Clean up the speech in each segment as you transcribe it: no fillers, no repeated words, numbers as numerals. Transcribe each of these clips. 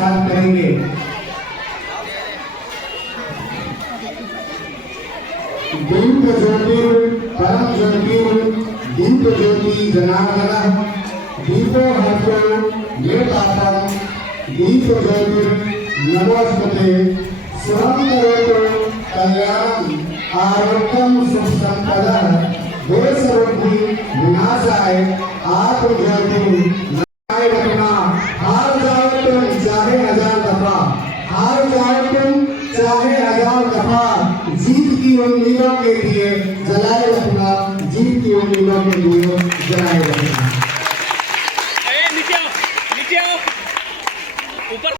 करेंगे। दीप ज्योति परम ज्योति दीप ज्योति जनार्दन दीपो हर्षो ये पापम दीप ज्योति नमोस्तुते स्वयं करोतु कल्याणम आरोग्यम सुख संपदा देश वृद्धि विनाशाय आत्म ज्योति रखना। हार जाओ तुम चाहे 1000 दफा, हार जाओ तुम चाहे 1000 दफा, जीत की उम्मीदों के लिए जलाए रखना, जीत की उम्मीदों के लिए जलाए रखना। नीचे आओ ऊपर।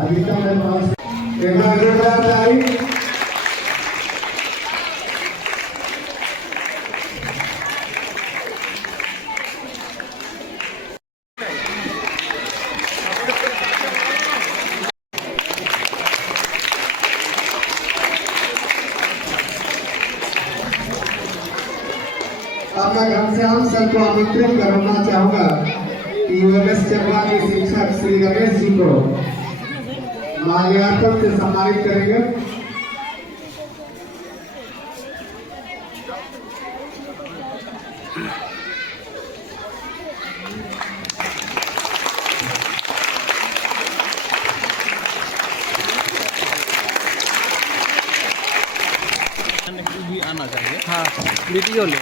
अधिकतम मेरे पास एक जोरदार ताली। अब मैं घनश्याम सर को आमंत्रित करना चाहूंगा कि यूएमएस चरवा के शिक्षक श्री रमेश जी को माल्यार्पण से सम्मानित करेंगे। भी आना चाहिए। हाँ वीडियो ले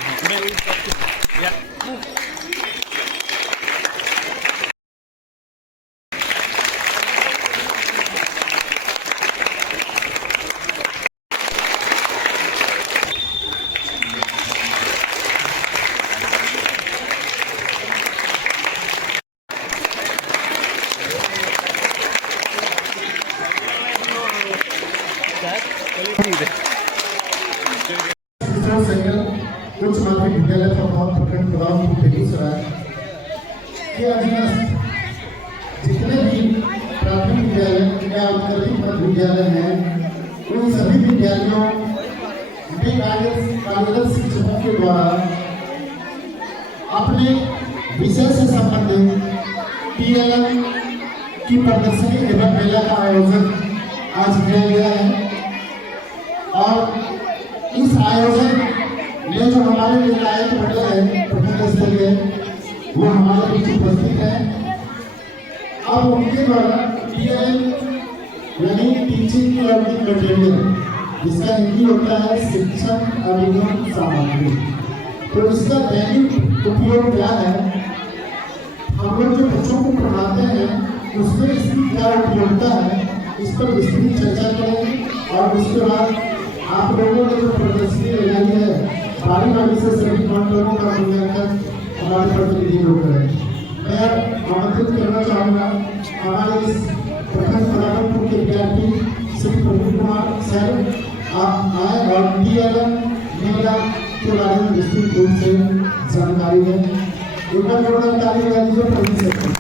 कुछ माध्यमिक विद्यालय प्रभाव प्रखंड प्रधान बेगूसराय के अधीनस्थ जितने भी प्राथमिक विद्यालय या उत्कृष्ट मध्य विद्यालय हैं उन सभी विद्यालयों में कार्यरत शिक्षकों के द्वारा अपने विषय से संबंधित PLM की प्रदर्शनी एवं मेला का आयोजन आज किया गया है। और इस आयोजन में जो हमारे निर्णायक मंडल है प्रखंड स्तरीय वो हमारे बीच उपस्थित है। अब उनके द्वारा PLM यानी टीचिंग लर्निंग मटेरियल, जिसका हिंदी होता है शिक्षण अभिगम सामग्री, तो इसका दैनिक उपयोग क्या है, हम लोग जो बच्चों को पढ़ाते हैं उसमें इसकी क्या उपयोगिता है, इस पर विस्तृत चर्चा करेंगे। और उसके बाद आप लोगों ने जो प्रदर्शनी लगाई है बारी बारी से सभी 5 लोगों का मूल्यांकन हमारे प्रतिनिधि लोग करें। मैं आमंत्रित करना चाहूँगा हमारे इस प्रखंड बराबरपुर के विद्यार्थी श्री प्रवीण कुमार सर, आप आए और PLM मेला के बारे में विस्तृत रूप से जानकारी दें। एक बार जोरदार ताली बजा दीजिए प्रवीण सर।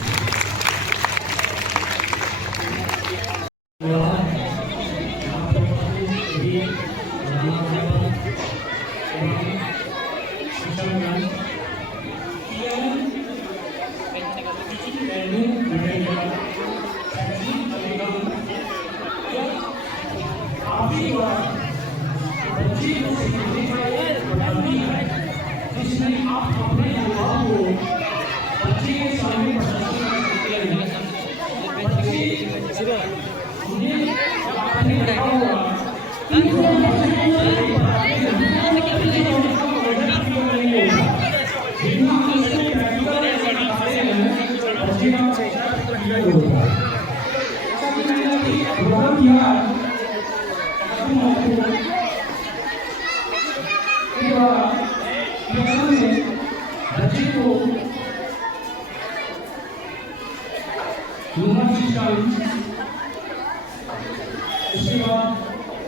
इसके बाद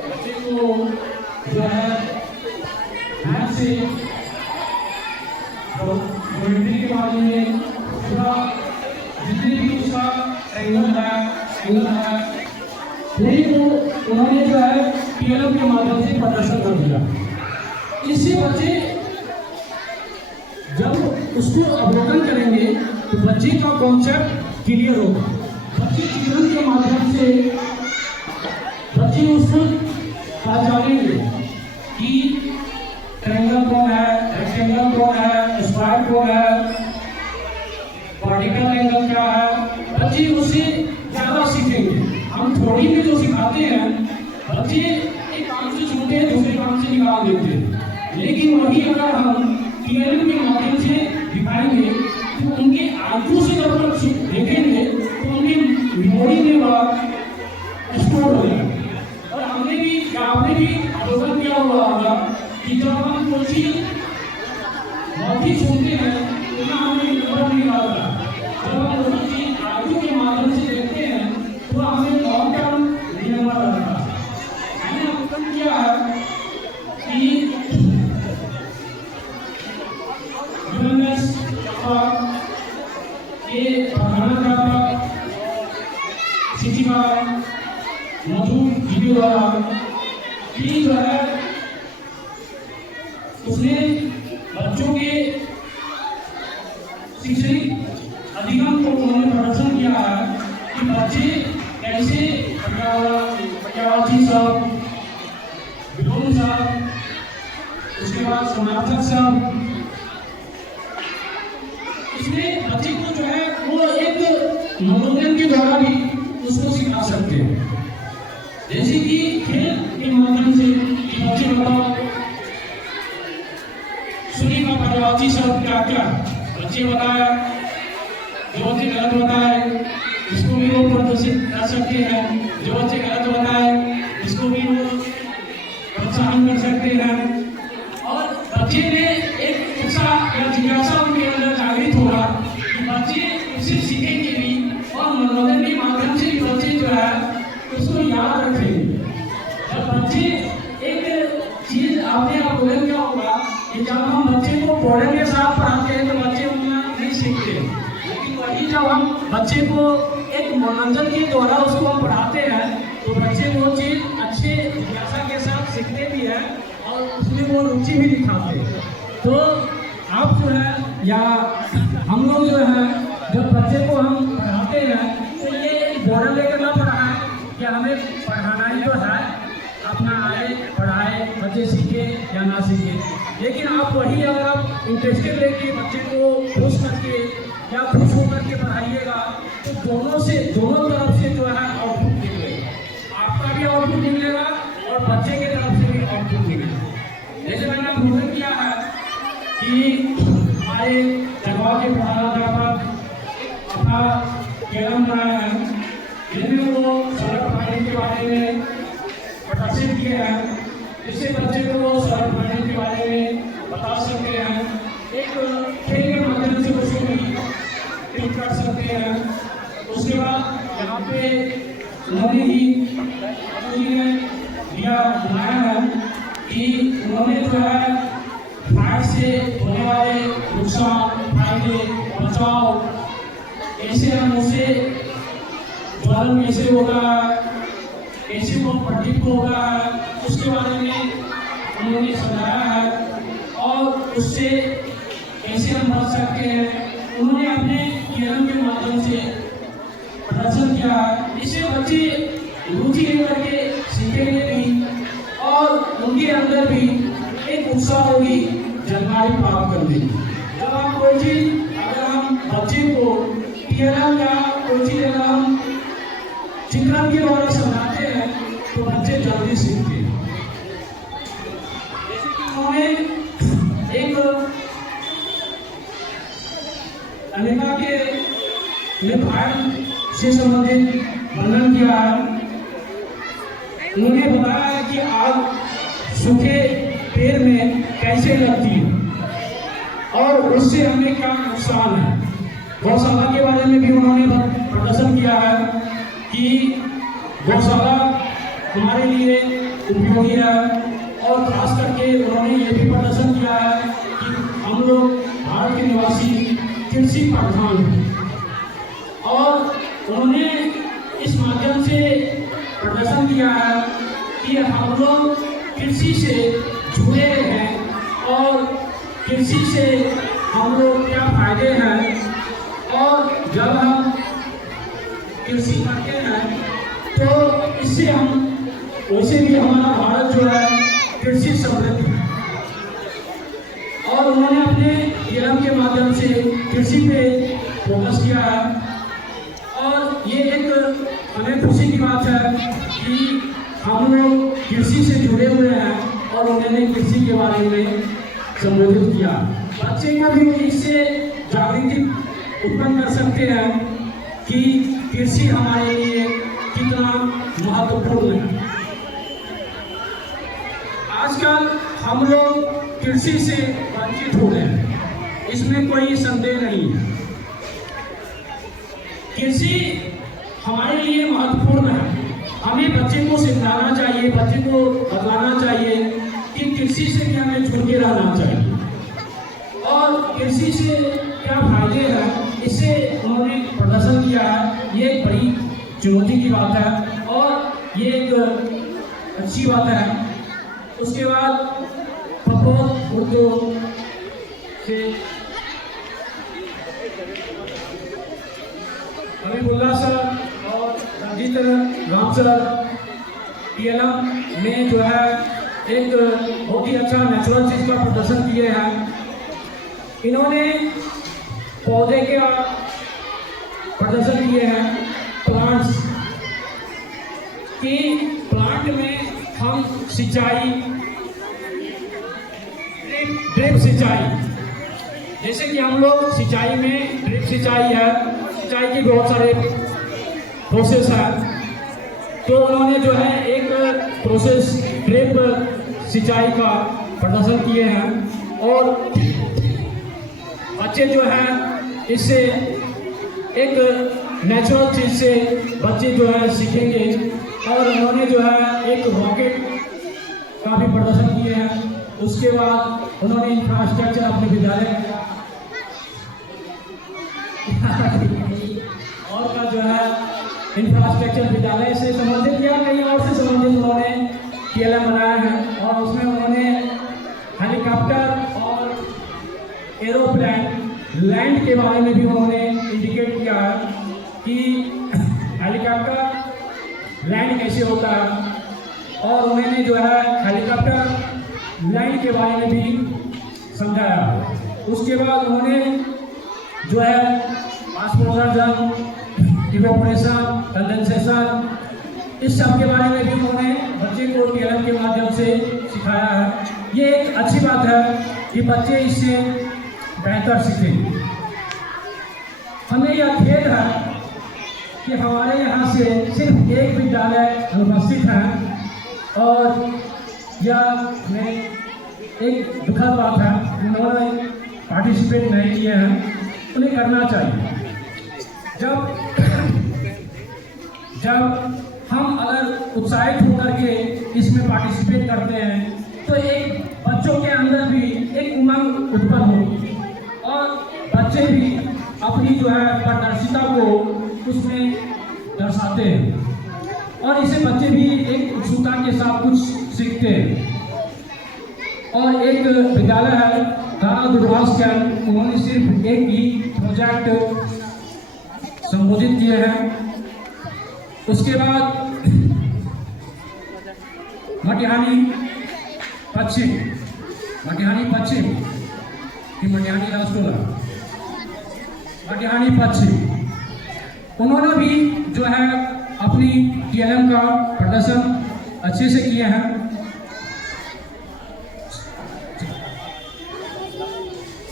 बच्चे को जो है मैथ से ज्योमेट्री के बारे में पूरा जितने भी उसका एंगल है नहीं तो उन्होंने जो है PLM के माध्यम से प्रदर्शन कर दिया। इससे बच्चे जब उसको अवलोकन करेंगे तो बच्चे का कॉन्सेप्ट क्लियर होगा। बच्चे चित्रण के माध्यम से बच्चे उसको पहचानेंगे कि ट्रायंगल कौन है, रेक्टेंगल कौन है, स्क्वायर कौन है, वर्टिकल एंगल क्या है। बच्चे उससे ज्यादा सीखेंगे। हम थोड़ी भी जो सिखाते हैं, बच्चे एक काम से छूटे हैं, दूसरे काम से निकाल देते हैं। लेकिन वही अगर हम पीएलएम के माध्यम से दिखाएंगे तो उनके आंखों से जब तक देखेंगे तो उनकी मेमोरी में वह स्टोर हो जाएगा। और हमने भी या आपने भी अवलोकन किया हुआ होगा कि जब हम कोई चीज मौखिक सुनते हैं तो ना हमें नंबर नहीं आता। जब हम कोई चीज आंखों के माध्यम से देखते हैं तो हमें लॉन्ग टर्म नंबर आता है। मैंने अवलोकन किया है कि यूएनएस के प्रधानाध्यापक शिक्षिका मधुर वीडियो द्वारा भी जो है उसने बच्चों के शैक्षणिक अधिगम को उन्होंने प्रदर्शन किया है कि बच्चे कैसे पर्यावाची सब, विलोम सब, उसके बाद समार्थक सब, इसमें बच्चे को जो है वो एक मनोरंजन के द्वारा भी उसको सिखा सकते हैं। जैसे कि खेल के माध्यम से बच्चे बताओ सुनी का पर्यावाची शब्द क्या क्या, बच्चे बताया, जो बच्चे गलत बताए इसको भी वो प्रदर्शित कर सकते हैं, जो बच्चे गलत बताए इसको भी वो प्रोत्साहन कर सकते हैं। और बच्चे ने एक उत्साह या जिज्ञासा उनके अंदर जागृत होगा कि बच्चे उससे सीखेंगे भी और मनोरंजन के माध्यम से भी बच्चे जो है उसको याद रखेंगे। जब बच्चे एक चीज आपने अवलोकन क्या होगा कि जब हम बच्चे को बोर्डर के साथ पढ़ाते हैं तो बच्चे उतना नहीं सीखते, लेकिन वही जब हम बच्चे को एक मनोरंजन के द्वारा उसको हम पढ़ाते हैं तो बच्चे वो चीज अच्छे जिज्ञासा के साथ सीखते भी हैं और उसमें वो रुचि भी दिखाते हैं। तो आप जो है या हम लोग जो है जब बच्चे को हम पढ़ाते हैं तो ये बोर्डर लेकर ना पढ़ाएं कि हमें पढ़ाना ही तो है, अपना आए पढ़ाए, बच्चे सीखे या ना सीखे। लेकिन आप वही अगर आप इंटरेस्टेड लेके बच्चे को खुश करके या खुश होकर के पढ़ाइएगा तो दोनों तरफ से जो है आउटपुट निकलेगा, आपका भी आउटपुट निकलेगा और बच्चे के तरफ से भी आउटपुट निकलेगा। जैसे मैंने अवलोकन किया है कि हमारे जगवा के प्रधानाध्यापक अपना कैलम बनाया है जिनमें वो सड़क प्रणाली के बारे में प्रदर्शित किए हैं, जिससे बच्चे को वो सड़क प्रणाली के बारे में बता सकते हैं। एक खेल के माध्यम से उसको भी ट्रीट कर सकते हैं। उसके बाद यहाँ पे उन्होंने ही बनाया है कि उन्होंने जो है फायर से होने वाले नुकसान, फायदे, बचाव, कैसे हम उसे ज्वलन कैसे होगा, कैसे वो प्रदीप्त होगा, उसके बारे में उन्होंने समझाया है और उससे कैसे हम बच सकते हैं उन्होंने अपने ज्ञान के माध्यम से प्रदर्शन किया है। इससे बच्चे रुचि लेकर के सीखेंगे भी और उनके अंदर भी एक उत्साह होगी जानकारी प्राप्त करने की। जब हम कोई चीज अगर हम बच्चे को पीएलएम या कोई चीज अगर हम चित्रण के द्वारा समझाते हैं तो बच्चे जल्दी सीखते हैं। जैसे कि उन्होंने एक अमेरिका के फायर से संबंधित वर्णन किया है। उन्होंने बताया कि आग सूखे पेड़ में कैसे लगती है और उससे हमें क्या नुकसान है। गौशाला के बारे में भी उन्होंने प्रदर्शन किया है कि गौशाला हमारे लिए उपयोगी है और खास करके उन्होंने ये भी प्रदर्शन किया है कि हम लोग भारत के निवासी कृषि प्रधान हैं और उन्होंने इस माध्यम से प्रदर्शन किया है कि हम लोग कृषि से जुड़े हैं और कृषि से हम लोग क्या फायदे हैं और जब हम कृषि करते हैं तो इससे हम वैसे भी हमारा भारत जो है कृषि समृद्ध है और उन्होंने अपने केरम के माध्यम से कृषि पे फोकस किया है और ये एक हमें खुशी की बात है कि हम लोग कृषि से जुड़े हुए हैं और उन्होंने कृषि के बारे में संबोधित किया। बच्चे का भी इससे जागृति उत्पन्न कर सकते हैं कि कृषि हमारे लिए कितना महत्वपूर्ण है। आजकल हम लोग कृषि से वंचित हो रहे हैं, इसमें कोई संदेह नहीं है। कृषि हमारे लिए महत्वपूर्ण है। हमें बच्चे को सिखाना चाहिए, बच्चे को बताना चाहिए कि कृषि से क्या हमें जुड़ के रहना चाहिए और कृषि से क्या फायदे हैं, इससे उन्होंने प्रदर्शन किया है। ये एक बड़ी चुनौती की बात है और ये एक अच्छी बात है। उसके बाद प्रपोज उर्दू से हबीबुल्लाह सर और रंजीत राम सर टीएलएम में जो है एक बहुत ही अच्छा नेचुरल चीज का प्रदर्शन किए हैं। इन्होंने पौधे का प्रदर्शन किए हैं, प्लांट्स की। प्लांट में हम सिंचाई, ड्रिप सिंचाई, जैसे कि हम लोग सिंचाई में ड्रिप सिंचाई है, सिंचाई की बहुत सारे प्रोसेस है, तो उन्होंने जो है एक प्रोसेस ड्रिप सिंचाई का प्रदर्शन किए हैं और बच्चे जो है इससे एक नेचुरल चीज से बच्चे जो है सीखेंगे और उन्होंने जो है एक रॉकेट का भी प्रदर्शन किए हैं। उसके बाद उन्होंने इंफ्रास्ट्रक्चर अपने विद्यालय और का जो है इंफ्रास्ट्रक्चर विद्यालय से संबंधित या कहीं और से संबंधित उन्होंने केएलएम बनाया है और उसमें उन्होंने हेलीकॉप्टर और एरोप्लेन लैंड के बारे में भी उन्होंने इंडिकेट किया है कि हेलीकॉप्टर लैंड कैसे होता है और उन्होंने जो है हेलीकॉप्टर लैंड के बारे में भी समझाया। उसके बाद उन्होंने जो है वाष्पोत्सर्जन, इवेपोरेशन, कंडेंसेशन, इस सब के बारे में भी उन्होंने बच्चे को केएलएम के माध्यम से सिखाया है। ये एक अच्छी बात है कि बच्चे इससे बेहतर सीखें। हमें यह खेद है कि हमारे यहाँ से सिर्फ एक विद्यालय उपस्थित है और यह एक दुखद बात है, उन्होंने पार्टिसिपेट नहीं किए हैं। उन्हें करना चाहिए। जब हम अगर उत्साहित होकर के इसमें पार्टिसिपेट करते हैं तो एक बच्चों के अंदर भी एक उमंग उत्पन्न होगी और बच्चे भी अपनी जो है पारदर्शिता को उसमें दर्शाते हैं और इसे बच्चे भी एक उत्सुकता के साथ कुछ सीखते हैं। और एक विद्यालय है राणा दूरभाष कैंप, उन्होंने सिर्फ एक ही प्रोजेक्ट संबोधित किए हैं। उसके बाद मटिहानी पश्चिम कि मटिहानी राजटोला, मटिहानी पश्चिम, उन्होंने भी जो है अपनी केएलएम का प्रदर्शन अच्छे से किए हैं।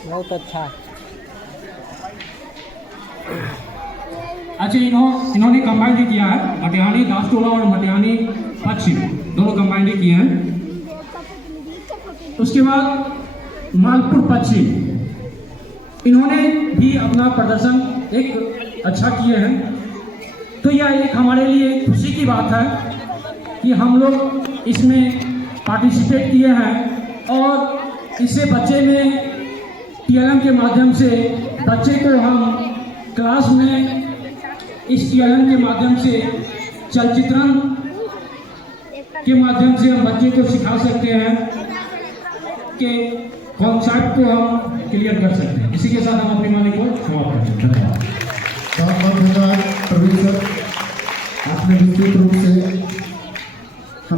बहुत अच्छा। अच्छा, इन्होंने कंबाइंड किया है, मटिहानी राजटोला और मटिहानी पश्चिम दोनों कंबाइंड किए हैं। उसके बाद मालपुर पश्चिम, इन्होंने भी अपना प्रदर्शन एक अच्छा किए हैं। तो यह एक हमारे लिए खुशी की बात है कि हम लोग इसमें पार्टिसिपेट किए हैं और इससे बच्चे में केएलएम के माध्यम से बच्चे को हम क्लास में इस केएलएम के माध्यम से चलचित्रण के माध्यम से हम बच्चे को सिखा सकते हैं कि कॉन्सेप्ट को हम क्लियर कर सकते हैं। इसी के साथ हम अपनी वाणी को समाप्त करते हैं। धन्यवाद। बहुत बहुत धन्यवाद प्रवीण सर, आपने विस्तृत रूप से